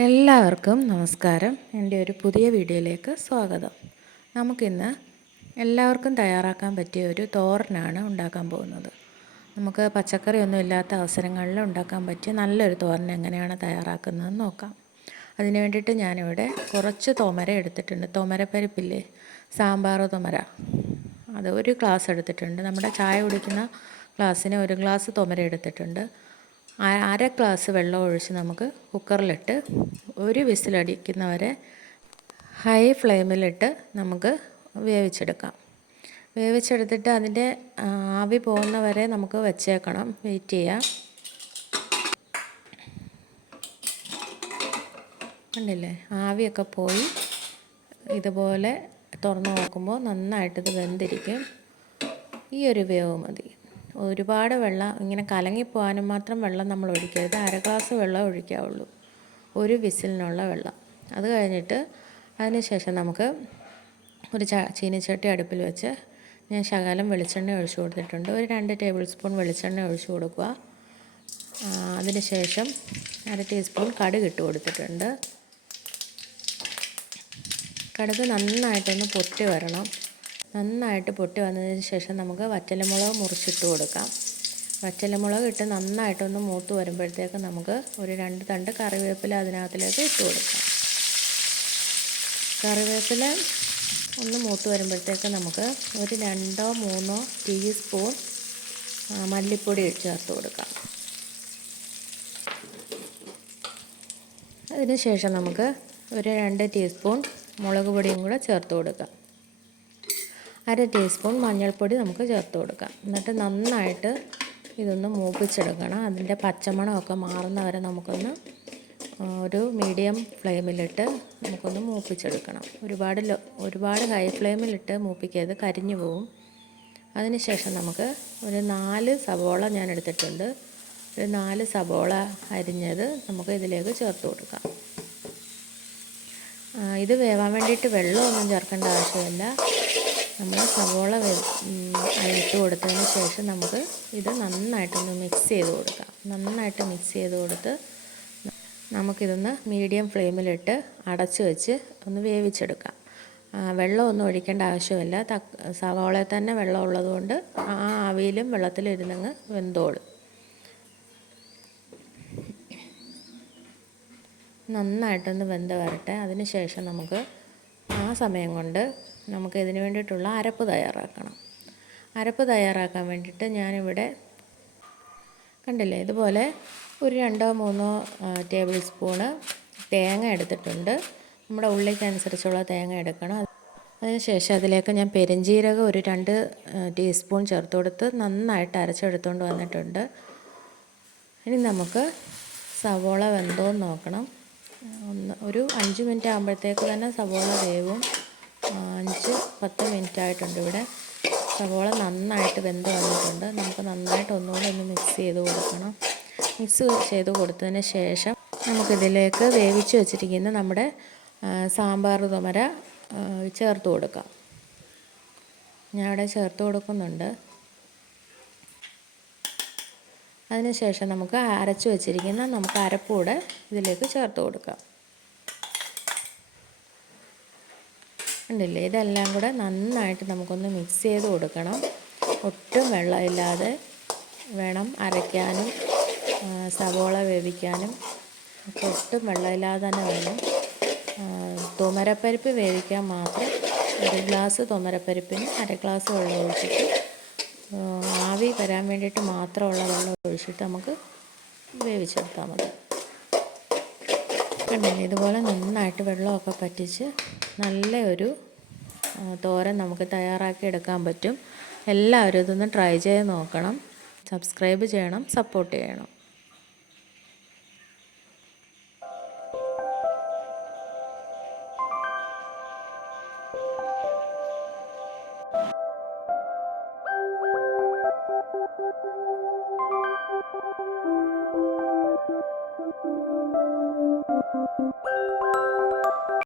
എല്ലാവർക്കും നമസ്കാരം. എൻ്റെ ഒരു പുതിയ വീഡിയോയിലേക്ക് സ്വാഗതം. നമുക്കിന്ന് എല്ലാവർക്കും തയ്യാറാക്കാൻ പറ്റിയ ഒരു തോരനാണ് ഉണ്ടാക്കാൻ പോകുന്നത്. നമുക്ക് പച്ചക്കറിയൊന്നും ഇല്ലാത്ത അവസരങ്ങളിൽ ഉണ്ടാക്കാൻ പറ്റിയ നല്ലൊരു തോരൻ എങ്ങനെയാണ് തയ്യാറാക്കുന്നതെന്ന് നോക്കാം. അതിന് വേണ്ടിയിട്ട് ഞാനിവിടെ കുറച്ച് തുമര എടുത്തിട്ടുണ്ട്. തുമരപ്പരിപ്പില്ലേ, സാമ്പാർ തുമര, അത് ഒരു ഗ്ലാസ് എടുത്തിട്ടുണ്ട്. നമ്മുടെ ചായ കുടിക്കുന്ന ഗ്ലാസ്സിന് ഒരു ഗ്ലാസ് തുമര എടുത്തിട്ടുണ്ട്. അര ഗ്ലാസ് വെള്ളം ഒഴിച്ച് നമുക്ക് കുക്കറിലിട്ട് ഒരു വിസിലടിക്കുന്നവരെ ഹൈ ഫ്ലെയിമിലിട്ട് നമുക്ക് വേവിച്ചെടുക്കാം. വേവിച്ചെടുത്തിട്ട് അതിൻ്റെ ആവി പോകുന്നവരെ നമുക്ക് വെച്ചേക്കണം, വെയിറ്റ് ചെയ്യാം. കണ്ടില്ലേ, ആവിയൊക്കെ പോയി ഇതുപോലെ തുറന്ന് നോക്കുമ്പോൾ നന്നായിട്ടിത് വെന്തിരിക്കും. ഈ ഒരു വേവ് മതി. ഒരുപാട് വെള്ളം ഇങ്ങനെ കലങ്ങിപ്പോകാനും മാത്രം വെള്ളം നമ്മൾ ഒഴിക്കരുത്. അര ഗ്ലാസ് വെള്ളം ഒഴിക്കാവുള്ളൂ, ഒരു വിസിലിനുള്ള വെള്ളം. അത് കഴിഞ്ഞിട്ട് അതിന് ശേഷം നമുക്ക് ഒരു ചീനിച്ചട്ടി അടുപ്പിൽ വെച്ച് ഞാൻ ശകലം വെളിച്ചെണ്ണ ഒഴിച്ചു കൊടുത്തിട്ടുണ്ട്. ഒരു 2 ടേബിൾ സ്പൂൺ വെളിച്ചെണ്ണ ഒഴിച്ചു കൊടുക്കുക. അതിന് ശേഷം അര ടീസ്പൂൺ കടുക് ഇട്ട് കൊടുത്തിട്ടുണ്ട്. കടുക് നന്നായിട്ടൊന്ന് പൊട്ടി വരണം. നന്നായിട്ട് പൊട്ടി വന്നതിന് ശേഷം നമുക്ക് വറ്റൽമുളക് മുറിച്ചിട്ട് കൊടുക്കാം. വറ്റൽമുളക് ഇട്ട് നന്നായിട്ടൊന്ന് മൂത്ത് വരുമ്പോഴത്തേക്ക് നമുക്ക് ഒരു 2 തണ്ട് കറിവേപ്പില അതിനകത്തിലേക്ക് ഇട്ട് കൊടുക്കാം. കറിവേപ്പില ഒന്ന് മൂത്ത് വരുമ്പോഴത്തേക്ക് നമുക്ക് ഒരു 2-3 ടീസ്പൂൺ മല്ലിപ്പൊടി ചേർത്ത് കൊടുക്കാം. അതിന് ശേഷം നമുക്ക് ഒരു 2 ടീസ്പൂൺ മുളക് പൊടിയും കൂടെ ചേർത്ത് കൊടുക്കാം. അര ടീസ്പൂൺ മഞ്ഞൾപ്പൊടി നമുക്ക് ചേർത്ത് കൊടുക്കാം. എന്നിട്ട് നന്നായിട്ട് ഇതൊന്ന് മൂപ്പിച്ചെടുക്കണം. അതിൻ്റെ പച്ചമണമൊക്കെ മാറുന്നവരെ നമുക്കൊന്ന് ഒരു മീഡിയം ഫ്ലെയിമിലിട്ട് നമുക്കൊന്ന് മൂപ്പിച്ചെടുക്കണം. ഒരുപാട് ഹൈ ഫ്ലെയിമിലിട്ട് മൂപ്പിക്കരുത്, കരിഞ്ഞു പോവും. അതിന് ശേഷം നമുക്ക് ഒരു 4 സവോള ഞാൻ എടുത്തിട്ടുണ്ട്. ഒരു 4 സവോള അരിഞ്ഞത് നമുക്ക് ഇതിലേക്ക് ചേർത്ത് കൊടുക്കാം. ഇത് വേവാൻ വേണ്ടിയിട്ട് വെള്ളമൊന്നും ചേർക്കേണ്ട ആവശ്യമില്ല. നമ്മൾ സവോള ഇട്ട് കൊടുത്തതിന് ശേഷം നമുക്ക് ഇത് നന്നായിട്ടൊന്ന് മിക്സ് ചെയ്ത് കൊടുക്കാം. നന്നായിട്ട് മിക്സ് ചെയ്ത് കൊടുത്ത് നമുക്കിതൊന്ന് മീഡിയം ഫ്ലെയിമിലിട്ട് അടച്ച് വെച്ച് ഒന്ന് വേവിച്ചെടുക്കാം. വെള്ളമൊന്നും ഒഴിക്കേണ്ട ആവശ്യമില്ല. സവോളയിൽ തന്നെ വെള്ളം ഉള്ളതുകൊണ്ട് ആ ആവിയിലും വെള്ളത്തിലിരുന്നങ്ങ് വെന്തോളും. നന്നായിട്ടൊന്ന് വെന്ത് വരട്ടെ. അതിന് ശേഷം നമുക്ക് ആ സമയം കൊണ്ട് നമുക്ക് ഇതിന് വേണ്ടിയിട്ടുള്ള അരപ്പ് തയ്യാറാക്കണം. അരപ്പ് തയ്യാറാക്കാൻ വേണ്ടിയിട്ട് ഞാനിവിടെ കണ്ടില്ലേ, ഇതുപോലെ ഒരു 2-3 ടേബിൾ സ്പൂണ് തേങ്ങ എടുത്തിട്ടുണ്ട്. നമ്മുടെ ഉള്ളിക്കനുസരിച്ചുള്ള തേങ്ങ എടുക്കണം. അതിനുശേഷം അതിലേക്ക് ഞാൻ പെരുംജീരകം ഒരു 2 ടീസ്പൂൺ ചേർത്ത് കൊടുത്ത് നന്നായിട്ട് അരച്ചെടുത്തുകൊണ്ട് വന്നിട്ടുണ്ട്. ഇനി നമുക്ക് സവോള വെന്തോന്ന് നോക്കണം. ഒരു 5 മിനിറ്റ് ആകുമ്പോഴത്തേക്ക് തന്നെ സവോള വേവും. 5-10 മിനിറ്റ് ആയിട്ടുണ്ട്. ഇവിടെ സവോള നന്നായിട്ട് വെന്ത് വന്നിട്ടുണ്ട്. നമുക്ക് നന്നായിട്ട് ഒന്നുകൂടെ ഒന്ന് മിക്സ് ചെയ്ത് കൊടുക്കണം. മിക്സ് ചെയ്ത് കൊടുത്തതിന് ശേഷം നമുക്കിതിലേക്ക് വേവിച്ച് വെച്ചിരിക്കുന്ന നമ്മുടെ സാമ്പാർ തുമര ചേർത്ത് കൊടുക്കാം. ഞാൻ ഇവിടെ ചേർത്ത് കൊടുക്കുന്നുണ്ട്. അതിന് ശേഷം നമുക്ക് അരച്ച് വെച്ചിരിക്കുന്ന നമുക്ക് അരപ്പൂടെ ഇതിലേക്ക് ചേർത്ത് കൊടുക്കാം. ഉണ്ടല്ലേ, ഇതെല്ലാം കൂടെ നന്നായിട്ട് നമുക്കൊന്ന് മിക്സ് ചെയ്ത് കൊടുക്കണം. ഒട്ടും വെള്ളമില്ലാതെ വേണം അരയ്ക്കാനും സവോള വേവിക്കാനും ഒക്കെ. ഒട്ടും വെള്ളമില്ലാതെ തന്നെ വേണം. തുമരപ്പരിപ്പ് വേവിക്കാൻ മാത്രം ഒരു ഗ്ലാസ് തുമരപ്പരിപ്പിന് അര ഗ്ലാസ് വെള്ളം ഒഴിച്ചിട്ട് ആവി വരാൻ വേണ്ടിയിട്ട് മാത്രമുള്ള വെള്ളം ഒഴിച്ചിട്ട് നമുക്ക് വേവിച്ചെടുത്താൽ മതി. കണ്ടില്ലേ, ഇതുപോലെ നന്നായിട്ട് വെള്ളമൊക്കെ പറ്റിച്ച് നല്ല ഒരു തോരൻ നമുക്ക് തയ്യാറാക്കി എടുക്കാൻ പറ്റും. എല്ലാവരും ഇതൊന്ന് ട്രൈ ചെയ്ത് നോക്കണം. സബ്സ്ക്രൈബ് ചെയ്യണം, സപ്പോർട്ട് ചെയ്യണം.